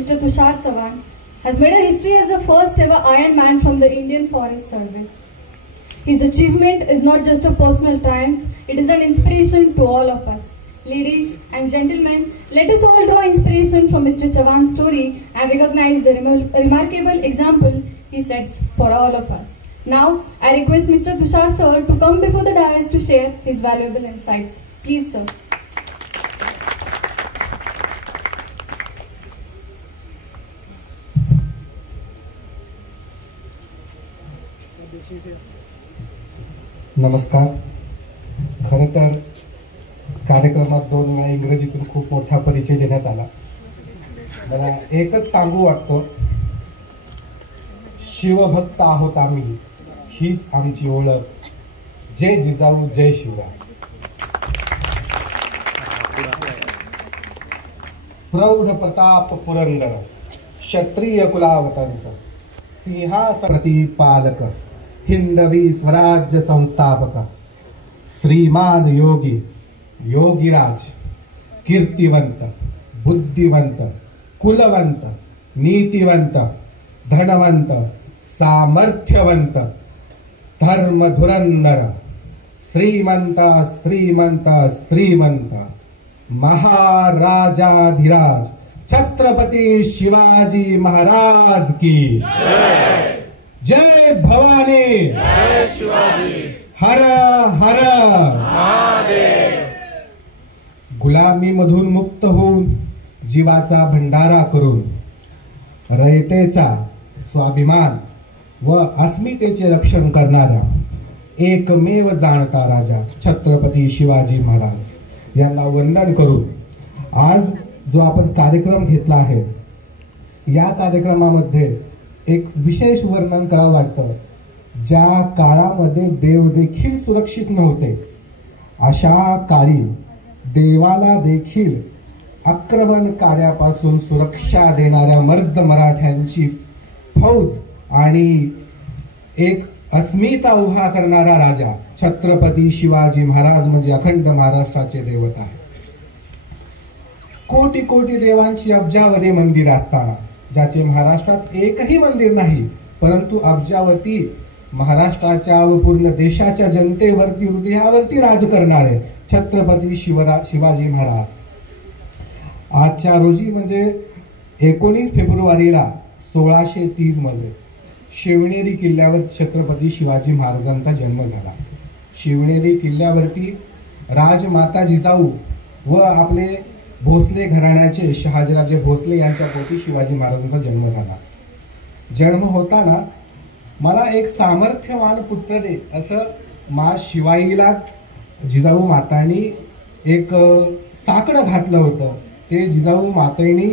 Mr. Tushar Chavan has made a history as the first ever Iron Man from the Indian Forest Service. His achievement is not just a personal triumph, it is an inspiration to all of us. Ladies and gentlemen, let us all draw inspiration from Mr. Chavan's story and recognize the remarkable example he sets for all of us. Now, I request Mr. Tushar sir to come before the dais to share his valuable insights. Please, sir. नमस्कार. खरं तर कार्यक्रमात 2 वेळा इंग्रजीतून खूप मोठा परिचय देण्यात आला. मला एकच सांगू वाटतं, शिवभक्त आहोत आम्ही, हीच आमची ओळख. जय जिजाऊ, जय शिवराय. प्रौढ प्रताप पुरंदर, क्षत्रिय कुलावतंस, सिंहासनप्रती पालक, हिंदवी स्वराज्य संस्थापक, श्रीमान योगी, योगीराज, कीर्तिवंत, बुद्धिवंत, कुलवंत, नीतिवंत, धनवंत, सामर्थ्यवंत, धर्मधुरंदर, श्रीमंत श्रीमंत श्रीमंत, महाराजाधिराज छत्रपति शिवाजी महाराज की जय. भवानी, जय शिवाजी, हर हर महादेव. गुलामीमधून मुक्त होऊन जीवाचा भंडारा करून रयतेचा स्वाभिमान व अस्मितेचे रक्षण करणारा एकमेव जाणता राजा छत्रपती शिवाजी महाराज यांना वंदन करून आज जो आपण कार्यक्रम घेतला आहे, या कार्यक्रमामध्ये एक विशेष वर्णन करावं वाटतं. ज्या काळामध्ये देव देखील सुरक्षित नव्हते, अशा काळी देवाला देखील आक्रमणकार्यापासून सुरक्षा देणाऱ्या मर्द मराठ्यांची फौज आणि एक अस्मिता उभा करणारा राजा छत्रपती शिवाजी महाराज म्हणजे अखंड महाराष्ट्राचे दैवत आहे. कोटी कोटी देवांची अब्जावधी मंदिर असताना ज्याचे महाराष्ट्रात एकही मंदिर नाही, परंतु अब्जावती महाराष्ट्राच्या व पूर्ण देशाच्या जनतेवरती, हृदयावरती राज करणारे छत्रपती शिवाजी महाराज आजच्या रोजी म्हणजे 19 फेब्रुवारीला 1630 मध्ये शिवनेरी किल्ल्यावर छत्रपती शिवाजी महाराजांचा जन्म झाला. शिवनेरी किल्ल्यावरती राजमाता जिजाऊ व आपले भोसले घराण्याचे शहाजीराजे भोसले यांच्या पोटी शिवाजी महाराजांचा जन्म झाला. जन्म होताना मला एक सामर्थ्यवान पुत्र दे असं मा शिवाईला जिजाऊ मातांनी एक साकडं घातलं होतं. ते जिजाऊ मातेनी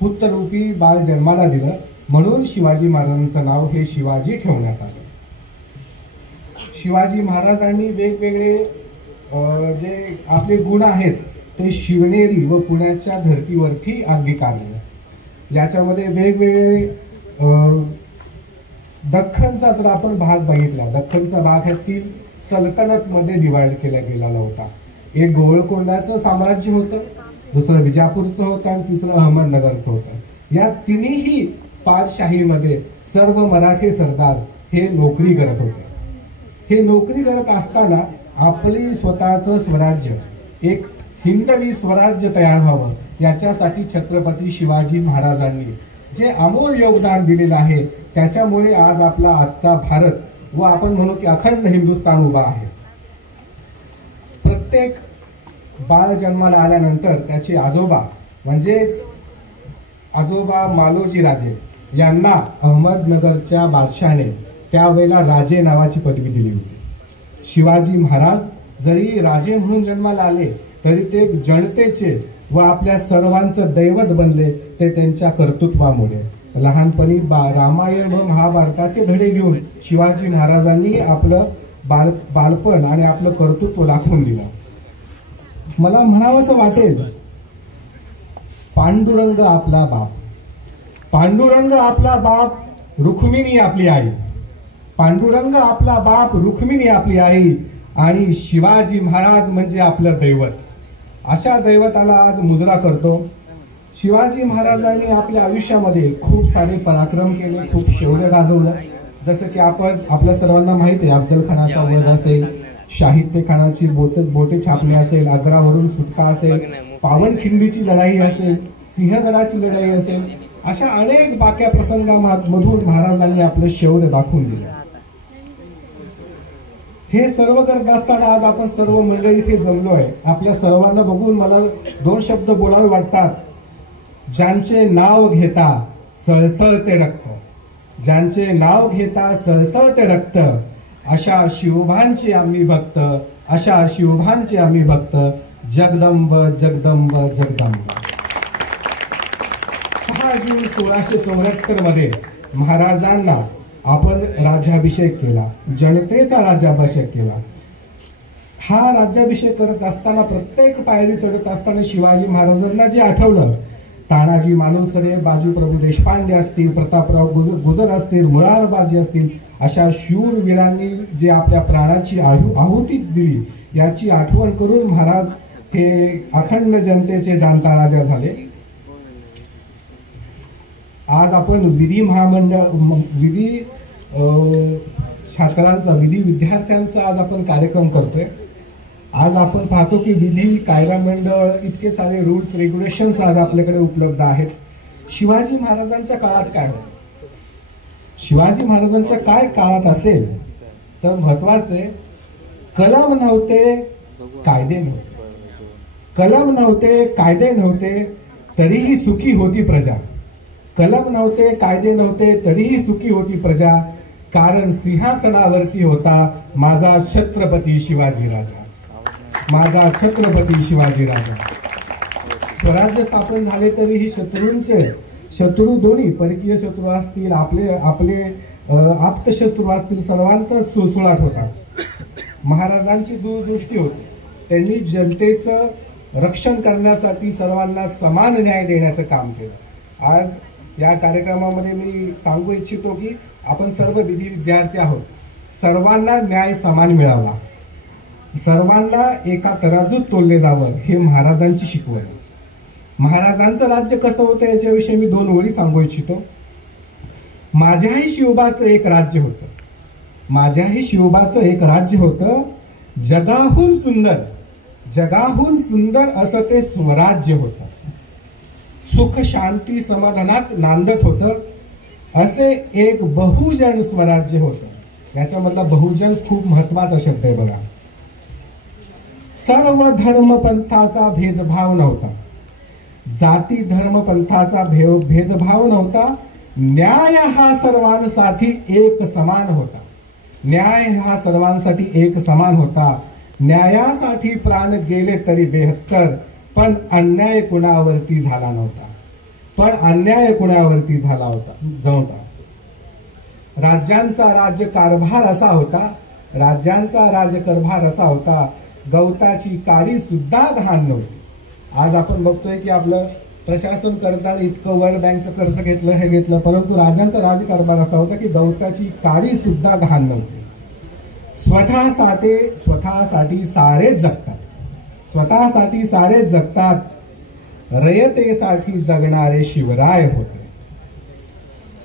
पुत्ररूपी बाळ जन्माला दिलं, म्हणून शिवाजी महाराजांचं नाव हे शिवाजी ठेवण्यात आलं. शिवाजी महाराजांनी वेगवेगळे जे आपले गुण आहेत ते शिवनेरी व पुण्याच्या धर्तीवरती अंगीकारले. याच्यामध्ये वेगवेगळे दख्खनचा जर आपण भाग बघितला, दख्खनचा भाग हा 3 सल्तनत मध्ये डिवाइड केला गेलेला होता. एक गोवळकोंड्याचं साम्राज्य होतं, दुसरं विजापूरचं होतं आणि तिसरं अहमदनगरचं होतं. या तिन्ही पादशाहीमध्ये सर्व मराठी सरदार हे नोकरी करत होते. हे नोकरी करत असताना आपली स्वतःचं स्वराज्य, एक हिंदवी स्वराज्य तयार व्हावं, याच्यासाठी छत्रपती शिवाजी महाराजांनी जे अमोल योगदान दिलेलं आहे, त्याच्यामुळे आज आपला आजचा भारत व आपण म्हणू की अखंड हिंदुस्थान उभा आहे. प्रत्येक बाळ जन्माला आल्यानंतर त्याचे आजोबा म्हणजेच आजोबा मालोजी राजे यांना अहमदनगरच्या बादशाहाने त्यावेळेला राजे नावाची पदवी दिली होती. शिवाजी महाराज जरी राजे म्हणून जन्माला आले तरी ते जनतेचे व आपल्या सर्वांचं दैवत बनले, ते त्यांच्या कर्तृत्वामुळे. लहानपणी रामायण व महाभारताचे धडे घेऊन शिवाजी महाराजांनी आपलं बालपण आणि आपलं कर्तृत्व दाखवून दिलं. मला म्हणावंसं वाटेल, पांडुरंग आपला बाप, पांडुरंग आपला बाप, रुक्मिणी आपली आई, पांडुरंग आपला बाप, रुक्मिणी आपली आई आणि शिवाजी महाराज म्हणजे आपलं दैवत. अशा दैवताला आज मुजरा करतो. शिवाजी महाराजांनी आपल्या आयुष्यामध्ये खूप सारे पराक्रम केले, खूप शौर्य गाजवलं. जसं की आपल्या सर्वांना माहिती आहे, अफजल खानाचा वध असेल, शाहिद खानाची बोटे छापणे असेल, आग्रावरून सुटका असेल, पावनखिंडीची लढाई असेल, सिंहगडाची लढाई असेल, अशा अनेक बाक्या प्रसंगांमधून महाराजांनी आपलं शौर्य दाखवून दिलं. हे सर्व करत असताना आज आपण सर्व मंडळी इथे जमलो आहे. आपल्या सर्वांना बघून मला 2 शब्द बोलावे वाटतात. ज्यांचे नाव घेता सळसळते रक्त, ज्यांचे नाव घेता सळसळते रक्त, अशा शिवभांचे आम्ही भक्त, अशा शिवभांचे आम्ही भक्त. जगदंब जगदंब जगदंब. 6 जून 1674 मध्ये महाराजांना आपण राज्याभिषेक केला, जनतेचा राज्याभिषेक केला. हा राज्याभिषेक करत असताना प्रत्येक पायरी चढत असताना शिवाजी महाराजांना जे आठवलं, तानाजी मालुसरे, बाजी प्रभू देशपांडे असतील, प्रतापराव गुजर असतील, मुरारबाजी असतील, अशा शूरवीरांनी जे आपल्या प्राणाची आहुती दिली, याची आठवण करून महाराज हे अखंड जनतेचे जाणता राजा झाले. आज आपण विधी महामंडळ, विधी छात्रांचा, विधी विद्यार्थ्यांचा आज आपण कार्यक्रम करतोय. आज आपण पाहतो की विधी कायदा मंडळ, इतके सारे रूल्स रेग्युलेशन्स आज आपल्याकडे उपलब्ध आहेत. शिवाजी महाराजांच्या काळात काय होतं? शिवाजी महाराजांच्या काय काळात असेल तर महत्वाचे, कलम नव्हते, कायदे नव्हते. कलम नव्हते, कायदे नव्हते, तरीही सुखी होती प्रजा. कलम नव्हते, कायदे नव्हते, तरीही सुखी होती प्रजा. कारण सिंहासनावरती होता माझा छत्रपती शिवाजी राजा, माझा छत्रपती शिवाजी राजा. स्वराज्य स्थापन झाले तरीही शत्रू दोन्ही, परकीय शत्रू असतील, आपले आप्तशत्रू असतील, सर्वांचा सुळसुळाट होता. महाराजांची दूरदृष्टी होती. त्यांनी जनतेचं रक्षण करण्यासाठी सर्वांना समान न्याय देण्याचं काम केलं. आज या कार्यक्रमामध्ये मी सांगू इच्छितो की आपण सर्व विधी विद्यार्थी आहोत. सर्वांना न्याय समान मिळावा, सर्वांना एका तराजूत तोलले जावं, हे महाराजांची शिकवण. महाराजांचं राज्य कसं होतं याच्याविषयी मी 2 ओळी सांगू इच्छितो. माझ्याही शिवबाचं एक राज्य होतं, माझ्याही शिवबाचं एक राज्य होतं. जगाहून सुंदर, जगाहून सुंदर असं ते स्वराज्य होतं. सुख शांती समाधानात नांदत होतं. असे एक बहुजन स्वराज्य होतं. याच्यामधला बहुजन खूप महत्वाचा शब्द आहे बघा. सर्व धर्म पंथाचा भेदभाव नव्हता, जाती धर्म पंथाचा भेदभाव नव्हता. न्याय हा सर्वांसाठी एक समान होता. न्याय हा सर्वांसाठी एक समान होता. न्यायासाठी प्राण गेले तरी 72, पण अन्याय कुणावरती झाला नव्हता. पण अन्याय कुणावरती झाला नव्हता. राज्यांचा राज्यकारभार असा होता, राज्यांचा राज्यकारभार असा होता, गवताची काडी सुद्धा घाण नव्हती. आज आपण बघतोय की आपलं प्रशासन करताना इतकं वर्ल्ड बँकचं कर्ज घेतलं, हे घेतलं, परंतु राजांचा राज्यकारभार असा होता की गवताची काडी सुद्धा घाण नव्हती. स्वतःसाठी सारेच जगतात, स्वतःसाठी सारेच जगतात. रयतेसाठी जगणारे शिवराय होते.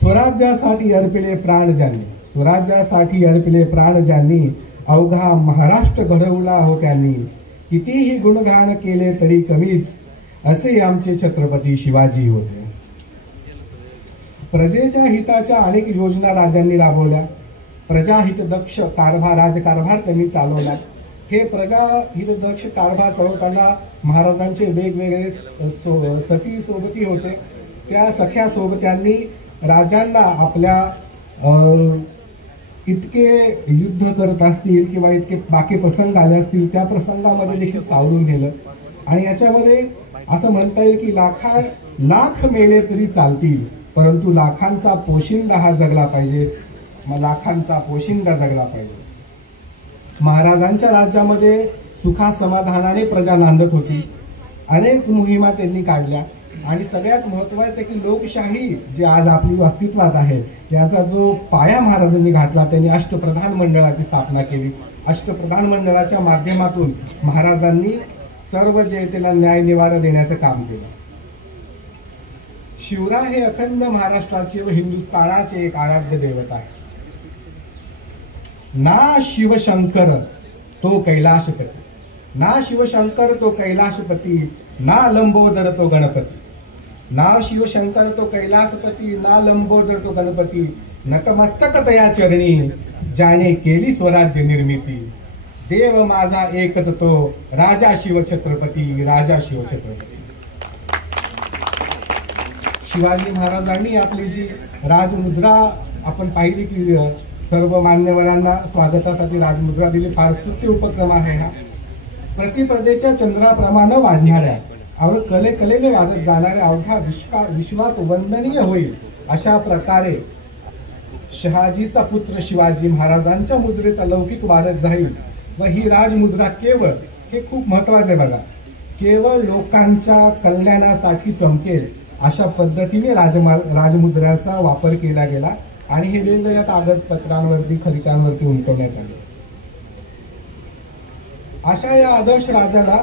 स्वराज्यासाठी अर्पिले प्राण ज्यांनी, स्वराज्यासाठी अर्पिले प्राण ज्यांनी, अवघा महाराष्ट्र घडवला हो त्यांनी. कितीही गुणगान केले तरी कमीच, असे आमचे छत्रपती शिवाजी होते. प्रजेच्या हिताच्या अनेक योजना राजांनी राबवल्या. प्रजाहितदक्ष राजकारभार त्यांनी चालवला. हे प्रजाहितदक्ष कारभार चालवताना महाराजांचे वेगवेगळे सखी सोबती होते. त्या सख्या सोबत्यांनी राजांना आपल्या इतके युद्ध करत असतील किंवा इतके बाकी प्रसंग आले असतील, त्या प्रसंगामध्ये देखील सावरून नेलं. आणि याच्यामध्ये असं म्हणता येईल की लाख मेले तरी चालतील, परंतु लाखांचा पोशिंदा हा जगला पाहिजे, लाखांचा पोशिंदा जगला पाहिजे. महाराजांच्या राज्यामध्ये सुखा समाधानाने प्रजा नांदत होती. अनेक मोहिमा त्यांनी काढल्या. आणि सगळ्यात महत्वाचं की लोकशाही जी आज आपली अस्तित्वात आहे, याचा जो पाया महाराजांनी घातला, त्यांनी अष्टप्रधान मंडळाची स्थापना केली. अष्टप्रधान मंडळाच्या माध्यमातून महाराजांनी सर्व जनतेला न्याय निवाडा देण्याचं काम केलं. शिवराय हे अखंड महाराष्ट्राचे व हिंदुस्थानाचे एक आराध्य दैवत आहे. ना शिवशंकर तो कैलाशपती, ना शिवशंकर तो कैलाशपती, ना लंबोदर तो गणपती. ना शिवशंकर तो कैलासपती, ना लंबोदर तो गणपती, नतमस्तक तया चरणी, ज्याने केली स्वराज्य निर्मिती. देव माझा एकच तो, राजा शिवछत्रपती, राजा शिवछत्रपती. शिवाजी महाराजांनी आपली जी राजमुद्रा आपण पाहिली की सर्व मान्यवरांना स्वागतासाठी राजमुद्रा दिली. फार स्तुत्य उपक्रम आहे हा. प्रतिपदेच्या चंद्राप्रमाणे वाढणाऱ्या और कलेने वाजत जाणाऱ्या अवघ्या विश्वात वंदनीय होईल अशा प्रकारे शहाजीचा पुत्र शिवाजी महाराजांच्या मुद्रेचा लौकिक वाढत जाईल. व ही राजमुद्रा केवळ, हे खूप महत्वाचे बघा, केवळ लोकांच्या कल्याणासाठी चमकेल अशा पद्धतीने राजमुद्राचा वापर केला गेला आणि हे वेगवेगळ्या कागदपत्रांवरती खलिकांवरती उमटवण्यात आले. अशा या आदर्श राजाला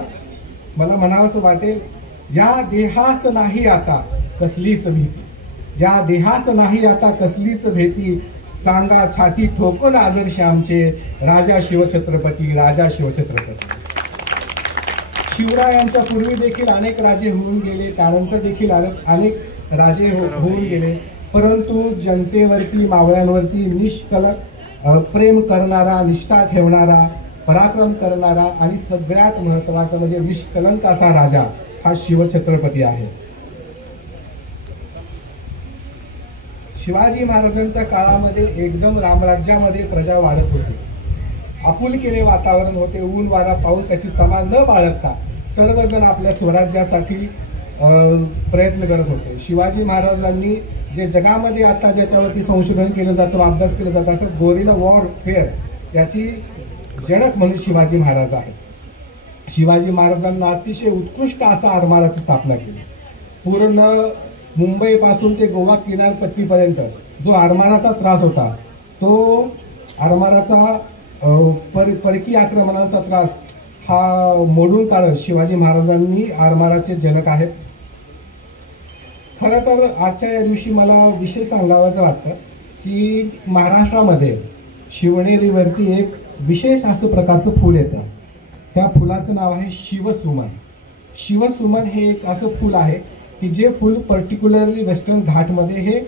मला म्हणावंसं वाटेल, या देहास नाही आता कसलीच भीती, या देहास नाही आता कसलीच भीती, सांगा छाती ठोकून आदर्श आमचे, राजा शिवछत्रपती, राजा शिवछत्रपती. शिवरायांच्या पूर्वी देखील अनेक राजे होऊन गेले, त्यानंतर देखील अनेक राजे होऊन गेले, परंतु जनतेवरती, मावळ्यांवरती निष्कलंक प्रेम करणारा, निष्ठा ठेवणारा, पराक्रम करणारा आणि सगळ्यात महत्वाचा म्हणजे निष्कलंक असा राजा हा शिवछत्रपती आहे. शिवाजी महाराजांच्या काळामध्ये एकदम रामराज्यामध्ये प्रजा वाढत होती. आपुलकीने वातावरण होते. ऊन वारा पाऊस त्याची तमा न बाळगता सर्वजण आपल्या स्वराज्यासाठी प्रयत्न करत होते. शिवाजी महाराजांनी जे जगामध्ये आता ज्याच्यावरती संशोधन केलं जातं, अभ्यास केला जातो, असं गोरिला वॉरफेअर याची जनक म्हणून शिवाजी महाराज आहेत. शिवाजी महाराजांना अतिशय उत्कृष्ट असा आरमाराची स्थापना केली. पूर्ण मुंबई पासून ते गोवा किनारपट्टीपर्यंत जो आरमाराचा त्रास होता, तो आरमाराचा परकीय आक्रमणाचा त्रास हा मोडून काढत शिवाजी महाराजांनी आरमाराचे जनक आहेत. खरं तर आजच्या या दिवशी मला विशेष सांगावंसं वाटतं की महाराष्ट्रामध्ये शिवनेरीवरती एक विशेष असं प्रकारचं फूल येतं. त्या फुलाचं नाव आहे शिवसुमन. शिवसुमन हे एक असं फूल आहे की जे फूल पर्टिक्युलरली वेस्टर्न घाटमध्ये हे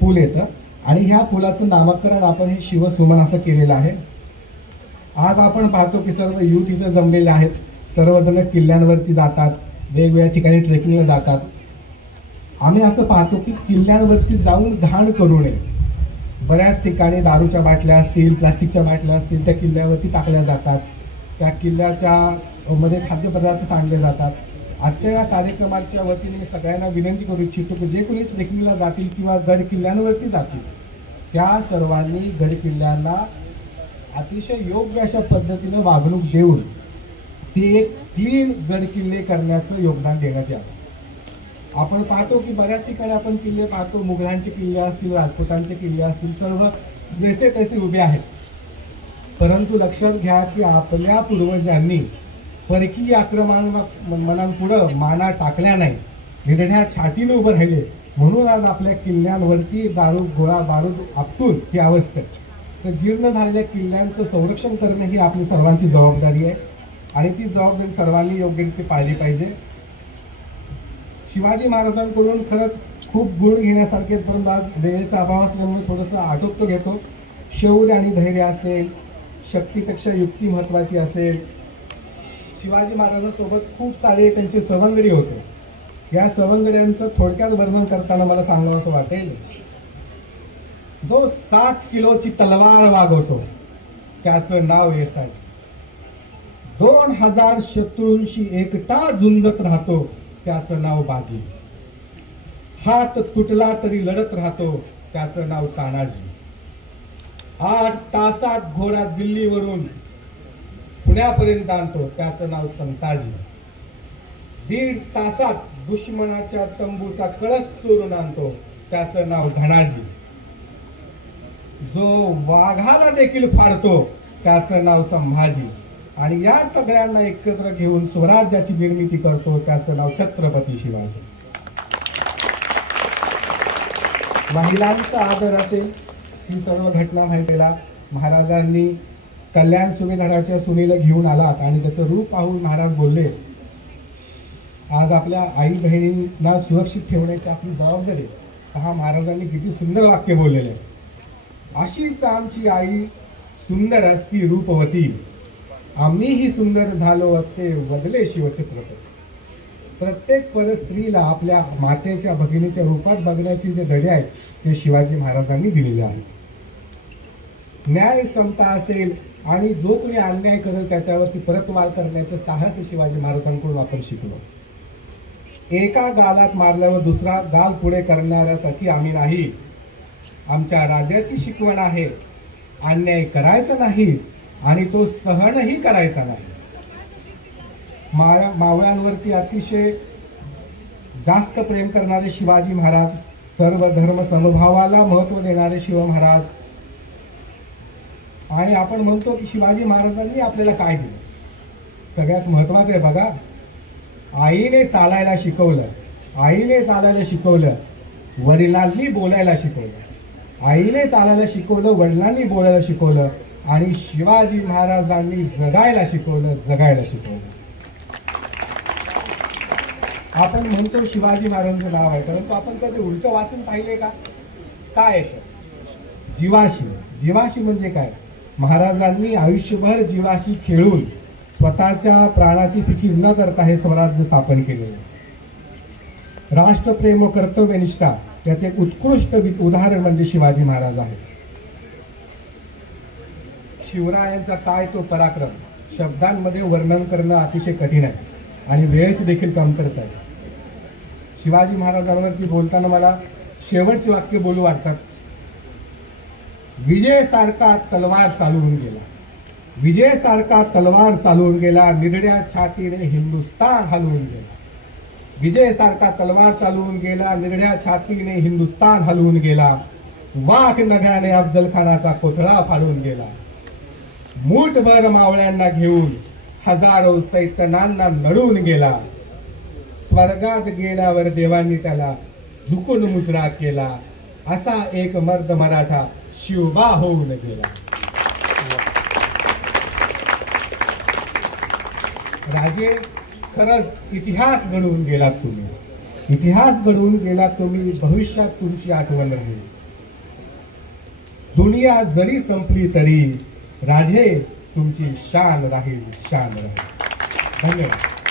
फूल येतं आणि ह्या फुलाचं नामकरण आपण हे शिवसुमन असं केलेलं आहे. आज आपण पाहतो की सर्व यूथ इथं जमलेले आहेत. सर्वजण किल्ल्यांवरती जातात, वेगवेगळ्या ठिकाणी ट्रेकिंगला जातात. आम्ही असं पाहतो की किल्ल्यांवरती जाऊन घाण करू नये. बऱ्याच ठिकाणी दारूच्या बाटल्या असतील, प्लास्टिकच्या बाटल्या असतील, त्या किल्ल्यावरती टाकल्या जातात. त्या किल्ल्याच्या मध्ये खाद्यपदार्थ सांडले जातात. आजच्या या कार्यक्रमाच्या वतीने सगळ्यांना विनंती करू इच्छितो की जे कोणी ट्रेकिंगला जातील किंवा गड किल्ल्यांवरती जातील त्या सर्वांनी गड किल्ल्यांना अतिशय योग्य अशा पद्धतीने वागणूक देऊन ती एक क्लीन गड किल्ले करण्याचं योगदान देण्यात यावं. आपण पाहतो की बऱ्याच ठिकाणी आपण किल्ले पाहतो, मुघलांचे किल्ले असतील, राजपुतांचे किल्ले असतील, सर्व जैसे तैसे उभे आहेत. परंतु लक्षात घ्या की आपल्या पूर्वजांनी परकीय आक्रमणापुढं माना टाकल्या नाही, निधड्या छातीने उभं राहिले, म्हणून आज आपल्या किल्ल्यांवरती दारू गोळा बारूद आपटून ही अवस्था. तर जीर्ण झालेल्या किल्ल्यांचं संरक्षण करणे ही आपली सर्वांची जबाबदारी आहे आणि ती जबाबदारी सर्वांनी योग्यरीत्या पाळली पाहिजे. शिवाजी महाराजांकडून खरंच खूप गुण घेण्यासारखे, परंतु आज वेळेचा अभाव असल्यामुळे थोडंसं आटोपतो घेतो. शौर्य आणि धैर्य असेल, शक्तीपेक्षा युक्ती महत्त्वाची असेल. शिवाजी महाराजांसोबत खूप सारे त्यांचे सवंगडी होते. या सवंगड्यांचं थोडक्यात वर्णन करताना मला सांगावंसं वाटेल, जो 7 किलोची तलवार वागवतो त्याचं नाव येसाई. 2000 शत्रूंशी एकटा झुंजत राहतो त्याचं नाव बाजी. हात तुटला तरी लढत राहतो त्याचं नाव तानाजी. 8 तासात घोडा दिल्लीवरून पुण्यापर्यंत आणतो त्याचं नाव संताजी. 1.5 तासात दुश्मनाच्या तंबूचा कळस चोरून आणतो त्याचं नाव धनाजी. जो वाघाला देखील फाडतो त्याचं नाव संभाजी. आणि या सगळ्यांना एकत्र घेऊन स्वराज्याची निर्मिती करतो त्याचं नाव छत्रपती शिवाजी. महिलांचा आदर असेल, ही सर्व घटना माहितीला महाराजांनी कल्याण सुभेदाराच्या सुनेला घेऊन आलात आणि त्याचं रूप पाहून महाराज बोलले, आज आपल्या आई बहिणींना सुरक्षित ठेवण्याची आपली जबाबदारी. पहा महाराजांनी किती सुंदर वाक्य बोललेले आहे. अशीच आमची आई सुंदर असती रूपवती, आम्हीही सुंदर झालो असते वदले शिवछत्रपती. प्रत्येक परस्त्रीला आपल्या मातेच्या भगिनीच्या रूपात बघण्याची जे धडे आहेत ते शिवाजी महाराजांनी दिलेले आहे. न्याय समता असेल आणि जो कोणी अन्याय करेल त्याच्यावरती परतवार करण्याचं साहस शिवाजी महाराजांकडून आपण शिकलो. एका गालात मारल्यावर दुसरा गाल पुढे करणाऱ्यासाठी आम्ही नाही. आमच्या राजाची शिकवण आहे, अन्याय करायचा नाही आणि तो सहनही करायचा नाही. मावळ्यांवरती अतिशय जास्त प्रेम करणारे शिवाजी महाराज, सर्व धर्म समभावाला महत्व देणारे शिव महाराज. आणि आपण म्हणतो की शिवाजी महाराजांनी आपल्याला काय दिलं. सगळ्यात महत्वाचं आहे बघा, आईने चालायला शिकवलं, आईने चालायला शिकवलं, वडिलांनी बोलायला शिकवलं. आईने चालायला शिकवलं, वडिलांनी बोलायला शिकवलं आणि शिवाजी महाराजांनी जगायला शिकवलं, जगायला शिकवलं. आपण म्हणतो शिवाजी महाराजांचं नाव आहे, परंतु आपण कधी उलट वाचून पाहिले का? काय आहे जीवाशी? जीवाशी म्हणजे काय? महाराजांनी आयुष्यभर जीवाशी खेळून स्वतःच्या प्राणाची फिकीर न करता हे स्वराज्य स्थापन केलेले. राष्ट्रप्रेम व कर्तव्यनिष्ठा याचे एक उत्कृष्ट उदाहरण म्हणजे शिवाजी महाराज आहेत. शिवरायांचा काय तो पराक्रम शब्दांमध्ये वर्णन करणं अतिशय कठीण आहे आणि वेळेची देखील कमतरता आहे. शिवाजी महाराजांवरती बोलताना मला शेवटचे वाक्य बोलू वाटतात. विजय सारखा तलवार चालवून गेला, विजय सारखा तलवार चालवून गेला, निरड्या छातीने हिंदुस्तान हलवून गेला. विजय सारखा तलवार चालवून गेला, निरड्या छातीने हिंदुस्तान हलवून गेला. वाघ नगाने अफजल खानाचा कोथळा फाडून गेला. मूठभर मावळ्यांना घेऊन हजारो सैतानांना लढून गेला. स्वर्गात गेल्यावर देवांनी त्याला झुकून मुजरा केला. असा एक मर्द मराठा शिवबा होऊन गेला. राजे, खरंच इतिहास घडवून गेलात तुम्ही, इतिहास घडवून गेलात तुम्ही. भविष्यात तुमची आठवण राहील. दुनिया जरी संपली तरी राजे तुमची शान राहील, शान राहील. धन्यवाद.